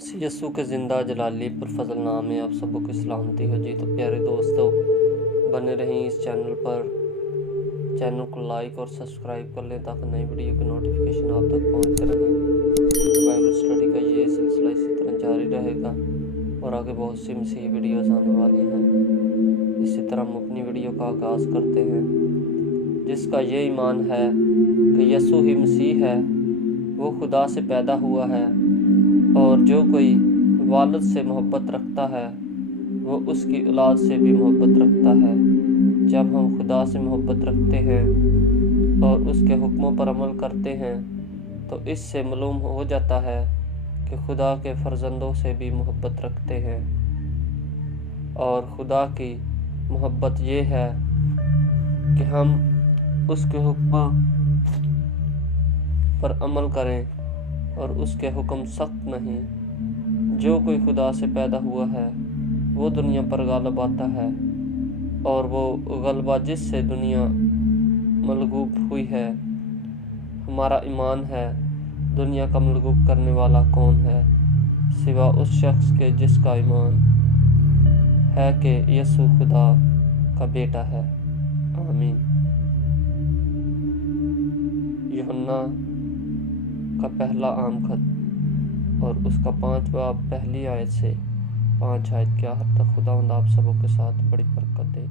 यसु के ज़िंदा जलाली पुरफज़ल नाम में आप सबको की सलामती हो जी। तो प्यारे दोस्तों, बने रहें इस चैनल पर। चैनल को लाइक और सब्सक्राइब कर लें ताकि नई वीडियो की नोटिफिकेशन आप तक पहुंचते रहें। बाइबल स्टडी का ये सिलसिला इसी तरह जारी रहेगा और आगे बहुत सी मसीही वीडियोस आने वाली हैं। इसी तरह हम अपनी वीडियो का आगाज़ करते हैं, जिसका ये ईमान है कि यसु ही मसीह है, वो खुदा से पैदा हुआ है और जो कोई वालिद से मोहब्बत रखता है वो उसकी औलाद से भी मोहब्बत रखता है। जब हम खुदा से मोहब्बत रखते हैं और उसके हुक्मों पर अमल करते हैं तो इससे मालूम हो जाता है कि खुदा के फर्जंदों से भी मोहब्बत रखते हैं। और खुदा की मोहब्बत ये है कि हम उसके हुक्मों पर अमल करें और उसके हुक्म सख्त नहीं। जो कोई खुदा से पैदा हुआ है वो दुनिया पर गालिब आता है, और वो गलबा जिससे दुनिया मलगूब हुई है। हमारा ईमान है, दुनिया का मलगूब करने वाला कौन है सिवा उस शख्स के जिसका ईमान है कि यसु खुदा का बेटा है। आमीन। यूहन्ना का पहला आम खत और उसका 5 बाब पहली आयत से 5 आयत के आखिर तक खुदावंद आप सबों के साथ बड़ी बरकत दे।